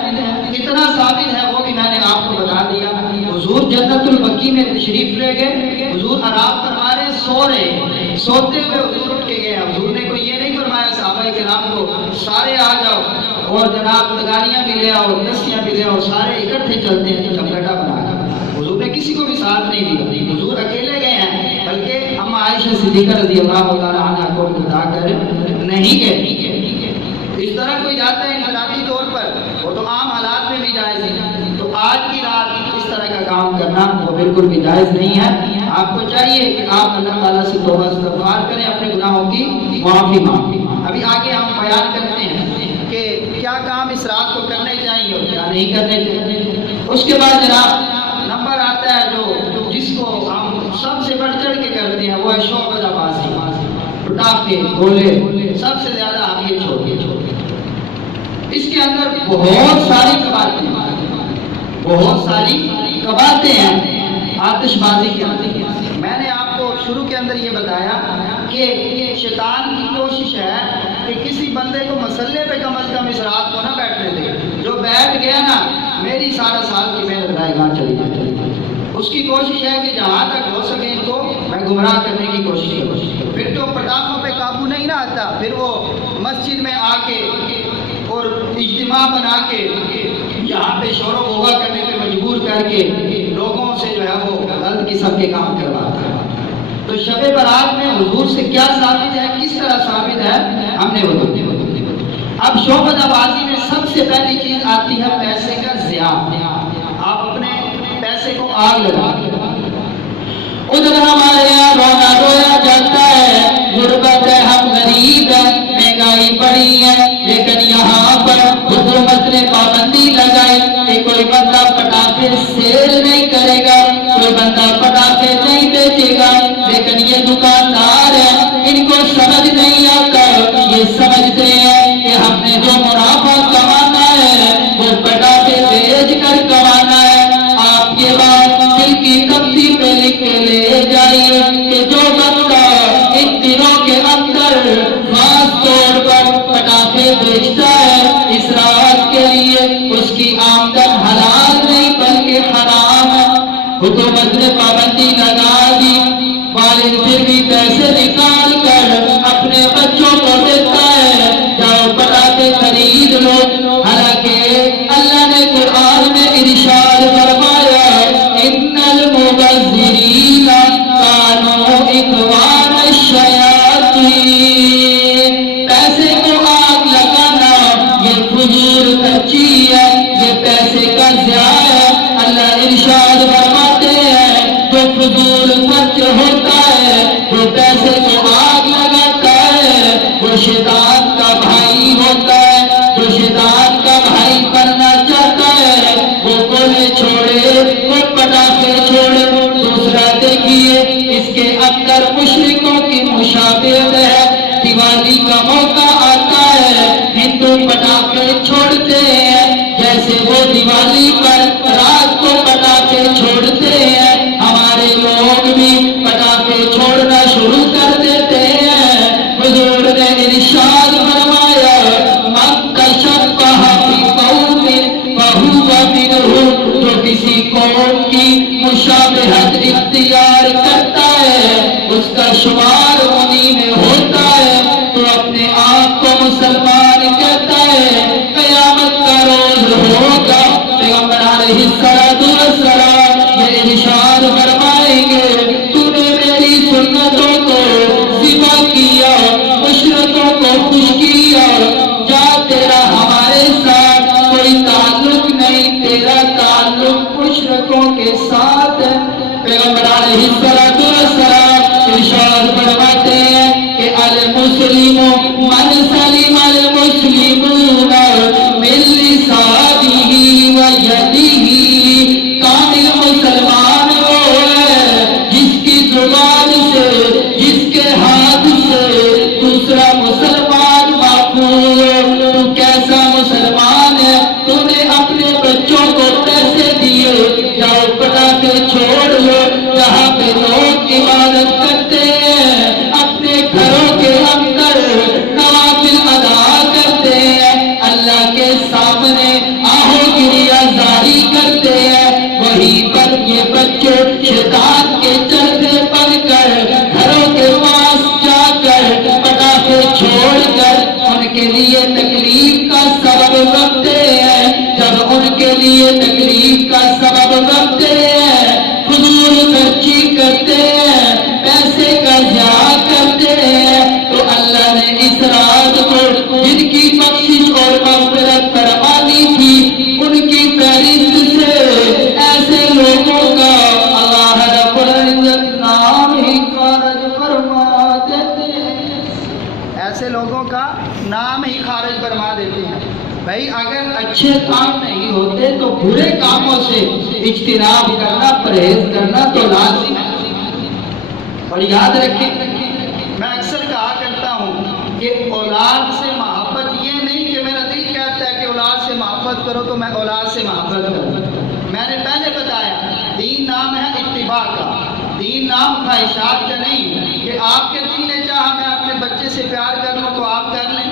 کتنا ثابت ہے وہ بھی میں نے آپ کو بتا دیا۔ حضور جنت البقیع میں تشریف لے گئے، حضور آرام فرما رہے، سو رہے، سوتے ہوئے حضور اٹھ کے گئے، حضور نے کوئی یہ نہیں فرمایا صحابہ کرام کو سارے آ جاؤ اور جناب تگاریاں بھی لے آؤ، رسیاں بھی لے آؤ، سارے اکٹھے چلتے ہیں چمکٹا بنا کر۔ حضور نے کسی کو بھی ساتھ نہیں دیا، حضور اکیلے گئے ہیں، بلکہ اما عائشہ صدیقہ رضی اللہ تعالیٰ عنہا کو بتا کر نہیں گئے۔ اس طرح کوئی جاتا ہے انفرادی طور پر وہ تو عام حالات میں بھی جائز ہے، تو آج کی رات اس طرح کا کام کرنا وہ بالکل بھی جائز نہیں ہے۔ آپ کو چاہیے کہ آپ اللہ تعالیٰ سے توبہ استغفار کریں، اپنے گناہوں کی معافی مانگیں۔ ابھی آگے ہم بیان کرتے ہیں کہ کیا کام اس رات کو کرنے چاہیے اور کیا نہیں کرنے چاہیے۔ اس کے بعد جناب نمبر آتا ہے جو جس کو ہم سب سے بڑھ چڑھ کے کرتے ہیں وہ ہے شعبدہ بازی، پٹاخے گولے، سب سے زیادہ ہم یہ چھوڑتے ہیں۔ اس کے اندر بہت ساری قباطیں ہیں آتش بازی کے اندر۔ میں نے آپ کو شروع کے اندر یہ بتایا کہ شیطان کی کوشش ہے کہ کسی بندے کو مسئلے پہ کم از کم اس رات کو نہ بیٹھنے دے، جو بیٹھ گیا نا میری سارا سال کی محنت رائے گاہ چلی جائے۔ اس کی کوشش ہے کہ جہاں تک ہو سکے ان کو میں گمراہ کرنے کی کوشش کروں۔ پھر جو پٹاخوں پہ قابو نہیں نہ آتا پھر وہ مسجد میں آ کے اور اجتماع بنا کے یہاں پہ شور و غوغا کرنے پہ مجبور کر کے لوگوں سے جو ہے وہ غلط قسم کے کام کرواتا ہے۔ تو شب برات میں حضور سے کیا ثابت ہے، کس طرح ثابت ہے، ہم نے وہ دیکھا۔ اب شعبدہ بازی میں سب سے پہلی چیز آتی ہے پیسے کا ضیاع۔ آپ اپنے پیسے کو آگ لگا ادھر ہمارے یہاں رونا رویا جاتا ہے، غربت ہے، ہم غریب ہیں، مہنگائی بڑی ہے، لیکن یہاں پر حکومت نے پابندی لگائی کہ کوئی بندہ پٹاخے سیل نہیں کرے گا، کوئی بندہ پٹاخے نہیں بیچے گا، لیکن یہ دکاندار ہیں، ان کو سمجھ نہیں آتا، یہ سمجھتے ہیں کہ ہم نے جو منافع کمانا ہے وہ پٹاخے بیچ کر کمانا ہے۔ آپ یہ بات دل کی تپتی پہ لکھ کے لے جائیے کہ جو بندہ ان دنوں کے اندر خاص طور پر پٹاخے بیچتا ہے اس رات کے لیے، اس کی آمدن حلال نہیں بلکہ حرام ہے۔ حکومت نے پابندی لگا دی، والد پھر بھی پیسے نکال کر اپنے بچوں کو دیتا ہے، جاؤ پٹاخے خرید لو، حالانکہ اللہ نے قرآن میں ارشاد فرمایا ان المبذرین کانوا اخوان الشیاطین، پیسے کو آگ لگانا یہ فضول خرچی ہے، یہ پیسے کا ضیاع ہے۔ اللہ ارشاد فرماتے ہیں جو فضول خرچ ہوتا ہے، جو پیسے کو آگ لگاتا ہے، وہ شیطان کا بھائی ہوتا ہے، جو شیطان کا بھائی بننا چاہتا ہے وہ گولے چھوڑے، وہ پٹاخے چھوڑے۔ دوسرا دیکھیے اس کے اندر مشرکوں کی مشابہت ہے، دیوالی کا موقع آتا ہے ہندو پٹاخے چھوڑتے ہیں جیسے وہ دیوالی پر رات کو پٹاخے چھوڑتے ہیں، ہمارے لوگ بھی پٹاخے چھوڑنا شروع کر دیتے ہیں۔ حضور نے ارشاد فرمایا من تشبہ بقوم فہو منہم، جو کسی قوم کی مشابہت اختیار کرتا ہے اس کا شمار انہی میں ہوتا ہے، تو اپنے آپ کو مسلمان کہتا ہے۔ قیامت کا روز ہوگا، پیغمبر علیہ السلام یہ ارشاد فرمائیں گے تو نے میری سنتوں کو ذبح کیا، مشرکوں کو خوش کیا، جا تیرا ہمارے ساتھ کوئی تعلق نہیں، تیرا تعلق مشرکوں کے ساتھ ہے۔ پیغمبر علیہ السلام ارشاد فرماتے ہیں کہ المسلم من سلم المسلمون من لسانہ ویدہ، کامل مسلمان وہ ہے جس کی زبان سے، جس کے ہاتھ سے دوسرا مسلمان محفوظ ہو۔ تو کیسا مسلمان ہے؟ تو نے اپنے بچوں کو پیسے دیے، جاؤ پٹاخے چھوڑ لو، جہاں پہ لوگ عبادت کرتے ہیں اپنے گھروں کے اندر نوافل ادا کرتے ہیں، اللہ کے سامنے آہو گریہ زاری کرتے ہیں، وہیں پر یہ بچے شیطان کے چرتے بن کر گھروں کے پاس جا کر پٹاخے چھوڑ کر ان کے لیے تکلیف کا سبب بنتے ہیں۔ جب ان کے لیے تکلیف کا سبب بنتے ہیں، فضول خرچی کرتے ہیں، پیسے کا ضیاع کرتے ہیں، تو اللہ نے اس رات کو جن کی بخشش اور مغفرت فرمانی تھی ان کی فہرست سے ایسے لوگوں کا اللہ رب العزت نام ہی خارج فرما دیتے ہیں، ایسے لوگوں کا نام ہی خارج فرما دیتے ہیں۔ بھائی اگر اچھے کام نہیں ہوتے تو برے کاموں سے اجتناب کرنا، پرہیز کرنا تو لازم ہے۔ اور یاد رکھیں، میں اکثر کہا کرتا ہوں کہ اولاد سے محبت یہ نہیں کہ میرا دل کہتا ہے کہ اولاد سے محبت کرو تو میں اولاد سے محبت کروں۔ میں نے پہلے بتایا دین نام ہے اتباع کا، دین نام خواہشات کا نہیں کہ آپ کے دل نے چاہا میں اپنے بچے سے پیار کر لوں تو آپ کر لیں،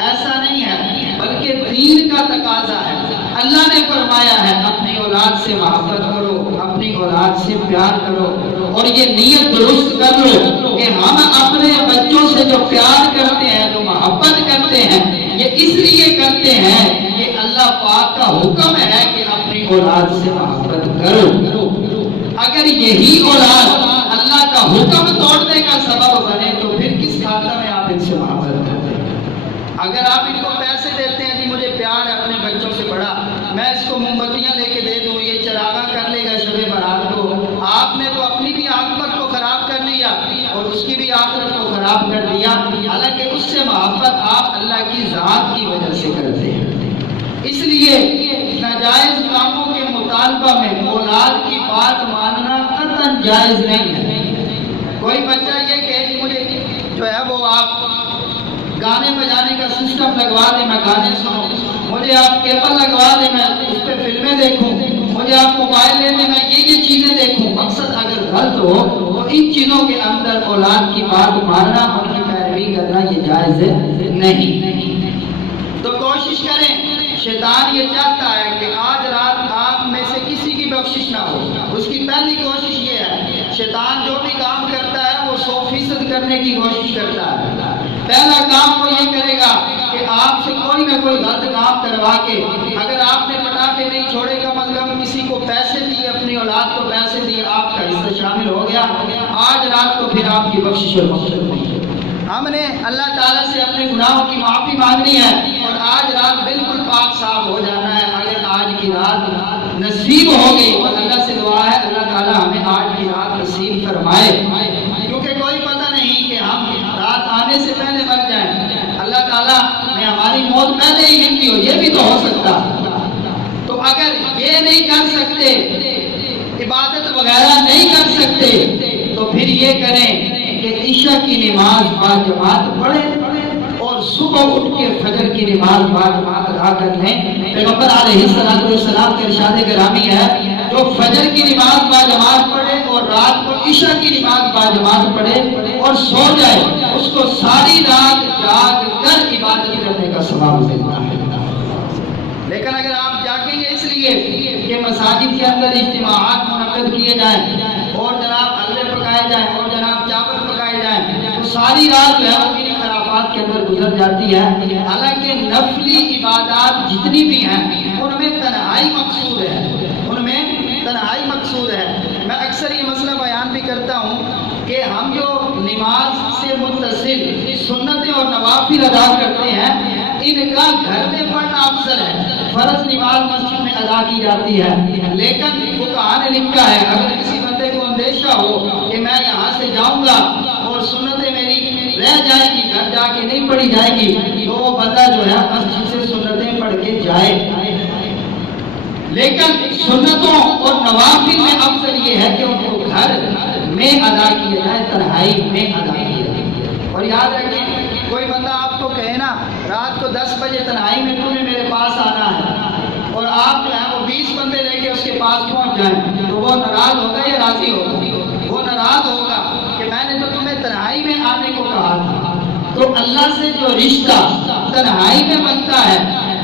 ایسا نہیں ہے، بلکہ دین کا تقاضا ہے۔ اللہ نے فرمایا ہے اپنی اولاد سے محبت کرو، اپنی اولاد سے پیار کرو، اور یہ نیت درست کر لو کہ ہم اپنے بچوں سے جو پیار کرتے ہیں، جو محبت کرتے ہیں، یہ اس لیے کرتے ہیں کہ اللہ پاک کا حکم ہے کہ اپنی اولاد سے محبت کرو۔ اگر یہی اولاد اللہ کا حکم توڑنے کا سبب بنے تو پھر کس خاطر میں آپ ان سے محبت کرتے ہیں؟ اگر آپ ان کو پیسے دیتے ہیں، جی مجھے پیار ہے اپنے بچوں سے بڑا، میں اس کو موم بتیاں لے کے دے دوں، یہ چراغاں کر لے گا شب برات کو، آپ نے تو اپنی بھی کی بھی آخرت کو خراب کر دیا، حالانکہ اس سے محبت آپ اللہ کی ذات کی وجہ سے کرتے ہیں۔ اس لیے ناجائز کاموں کے مطالبہ میں اولاد کی بات ماننا قطعاً جائز نہیں ہے۔ کوئی بچہ یہ کہے کہ مجھے جو ہے وہ آپ گانے بجانے کا سسٹم لگوا دیں، میں گانے سنوں، مجھے آپ کیبل لگوا دیں، میں اس پہ فلمیں دیکھوں، مجھے آپ موبائل لے دیں، میں یہ چیزیں دیکھوں، مقصد اگر غلط ہو تو ان چیزوں کے اندر اولاد کی بات ماننا، ان کی پیروی کرنا یہ جائز نہیں۔ تو کوشش کریں، شیطان یہ چاہتا ہے کہ آج رات آپ میں سے کسی کی بخشش نہ ہو۔ اس کی پہلی کوشش یہ ہے، شیطان جو بھی کام کرتا ہے وہ 100% کرنے کی کوشش کرتا ہے۔ پہلا کام وہ یہ کرے گا کہ آپ سے کوئی نہ کوئی غلط کام کروا کے، اگر آپ نے پٹاخے نہیں چھوڑے کا مطلب کسی کو پیسے دیے، اپنی اولاد کو پیسے دیے، آپ کا حصہ شامل ہو گیا، آج رات کو پھر آپ کی بخشش اور مغفرت نہیں۔ ہم نے اللہ تعالیٰ سے اپنے گناہوں کی معافی مانگنی ہے اور آج رات بالکل پاک صاف ہو جانا ہے۔ اگر آج کی رات نصیب ہو گئی، اور اللہ سے دعا ہے اللہ تعالیٰ ہمیں آج کی رات نصیب فرمائے، کیونکہ کوئی پتہ نہیں کہ ہم رات آنے سے پہلے مر جائیں، اللہ تعالیٰ نے ہماری موت پہلے ہی لکھی ہو، یہ بھی تو ہو سکتا۔ تو اگر یہ نہیں کر سکتے، عبادت وغیرہ نہیں کر سکتے، تو پھر یہ کریں کہ عشاء کی نماز باجماعت پڑھیں اور صبح اٹھ کے فجر کی نماز باجماعت ادا کر لیں۔ پیغمبر علیہ السلام کا ارشاد گرامی ہے، جو فجر کی نماز باجماعت پڑھے اور رات کو عشاء کی نماز باجماعت پڑھے اور سو جائے، اس کو ساری رات جاگ کر عبادت کرنے کا ثواب ملتا ہے۔ لیکن اگر آپ جاگیں گے اس لیے کہ مساجد کے اندر اجتماعات منعقد کیے جائیں اور جناب حلوے پکائے جائیں اور جناب چاول پکائے جائیں، تو ساری رات جو ہے وہ انہی خرافات کے اندر گزر جاتی ہے۔ حالانکہ نفلی عبادات جتنی بھی ہیں ان میں تنہائی مقصود ہے، ان میں تنہائی مقصود ہے۔ میں اکثر یہ مسئلہ بیان بھی کرتا ہوں کہ ہم جو نماز سے متصل سنتیں اور نوافل ادا کرتے ہیں، ان کا گھر میں پڑھنا افضل ہے۔ فرض نماز مسجد میں ادا کی جاتی ہے، لیکن فقہاء نے لکھا ہے اگر کسی بندے کو اندیشہ ہو کہ میں یہاں سے جاؤں گا اور سنتیں میری رہ جائیں گی، گھر جا کے نہیں پڑھی جائے گی، تو وہ بندہ جو ہے مسجد سے سنتیں پڑھ کے جائے۔ لیکن سنتوں اور نوافل میں افضل یہ ہے کہ ان کو گھر میں ادا کیا جائے، تنہائی میں ادا کیا جائے۔ اور یاد رکھیں، کوئی بندہ آپ کو کہے نا رات کو 10 بجے تنہائی میں تمہیں میرے پاس آنا ہے، اور آپ جو ہے وہ 20 بندے لے کے اس کے پاس پہنچ جائیں، تو وہ ناراض ہوگا یا راضی ہوگا؟ وہ ناراض ہوگا کہ میں نے تو تمہیں تنہائی میں آنے کو کہا تھا۔ تو اللہ سے جو رشتہ تنہائی میں بنتا ہے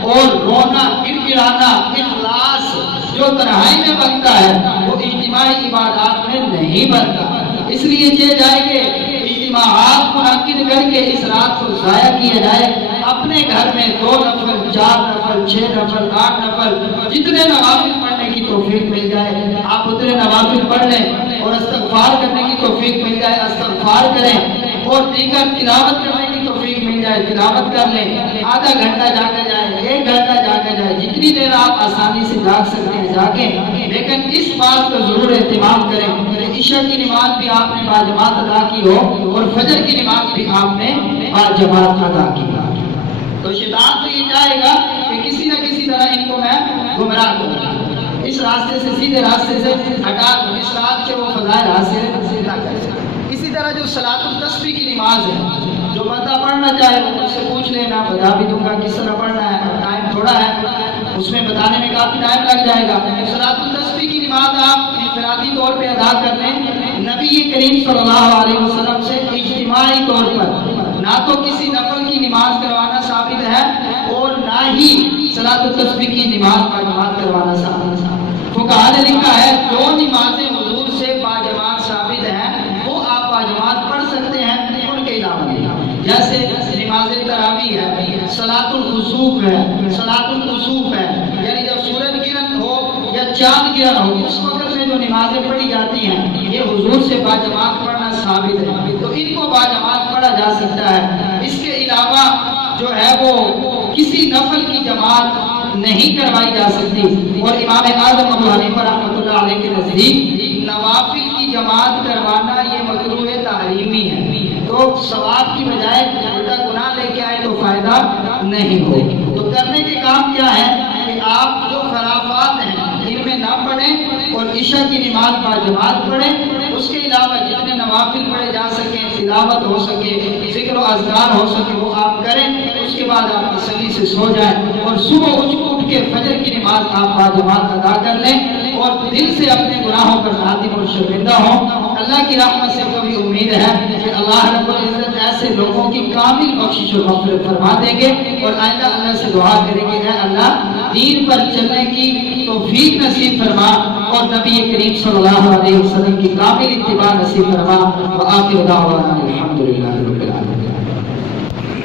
اور رونا گر گرانا اخلاص جو تنہائی میں بنتا ہے، وہ اجتماعی عبادات میں نہیں بنتا۔ اس لیے یہ جائے کہ اجتماعات منعقد کر کے اس رات کو ضائع کیا جائے، اپنے گھر میں 2 نفل 4 نفل 6 نفل 8 نفل جتنے نوافل پڑھنے کی توفیق مل جائے آپ اتنے نوافل پڑھ لیں، اور استغفار کرنے کی توفیق مل جائے استغفار کریں، اور دیگر تلاوت کرنے کی توفیق مل جائے تلاوت کر لیں۔ آدھا گھنٹہ جاگا جائے، 1 گھنٹہ جاگا جائے، جتنی دیر آپ آسانی سے جاگ سکتے ہیں جاگیں، لیکن اس بات کا ضرور اہتمام کریں کہ عشاء کی نماز بھی آپ نے باجماعت ادا کی ہو اور فجر کی نماز بھی آپ نے باجماعت ادا کی۔ تو شیطان تو یہ چاہے گا کہ کسی نہ کسی طرح ان کو میں گمراہ کروں، اس راستے سے سیدھے راستے سے ہٹا دوں، اس رات کے وہ فضائل حاصل نہ کریں۔ اسی طرح جو صلاۃ التسبیح کی نماز ہے، جو بندہ پڑھنا چاہے وہ مجھ سے پوچھ لے، میں بتا بھی دوں گا کس طرح پڑھنا ہے، ٹائم تھوڑا ہے اس میں بتانے میں کافی ٹائم لگ جائے گا۔ صلاۃ التسبیح کی نماز آپ انفرادی طور پہ ادا کر لیں، نبی کریم صلی اللہ علیہ وسلم سے اجتماعی طور پر نہ تو کسی نفل کی نماز کروانا ثابت ہے اور نہ ہی صلاۃ التسبیح کی نماز باجماعت کروانا ثابت ہے۔ فقہاء نے لکھا ہے جو نمازیں حضور سے باجماعت ثابت ہیں وہ آپ باجماعت پڑھ سکتے ہیں، ان کے علاوہ نہیں، جیسے نماز تراویح ہے، صلاۃ الخسوف ہے، صلاۃ الکسوف ہے، یعنی جب سورج گرہن ہو یا چاند گرہن ہو اس وقت میں جو نمازیں پڑھی جاتی ہیں یہ حضور سے باجماعت پڑھنا ثابت ہے، تو ان کو باجماعت پڑھا جا سکتا ہے۔ اس کے علاوہ جو ہے وہ کسی نفل کی جماعت نہیں کروائی جا سکتی، اور امام اعظم ابو حنیفہ رحمۃ اللہ علیہ کے نزدیک نوافل کی جماعت کروانا یہ مکروہ تحریمی ہے۔ ثواب کی بجائے الٹا گناہ لے کے آئے تو فائدہ نہیں ہو۔ تو کرنے کے کام کیا ہے کہ آپ جو خرافات ہیں ان میں نہ پڑھیں اور عشاء کی نماز باجماعت پڑھیں، اس کے علاوہ جتنے نوافل پڑھے جا سکیں، تلاوت ہو سکے، ذکر و اذکار ہو سکے وہ آپ کریں، اس کے بعد آپ تسلی سے سو جائیں اور صبح اٹھ کے فجر کی نماز آپ باجماعت ادا کر لیں اور دل سے اپنے گناہوں پر نادم اور شرمندہ ہوں۔ اللہ کی رحمت سے کبھی امید ہے کہ اللہ رب العزت ایسے لوگوں کی کامل بخشش و مغفرت فرما دیں گے، اور آئندہ اللہ سے دعا کریں گے اے اللہ دین پر چلنے کی توفیق نصیب فرما اور نبی کریم صلی اللہ علیہ وسلم کی کامل اتباع نصیب فرما۔ وآخر دعوانا الحمدللہ رب العالمین۔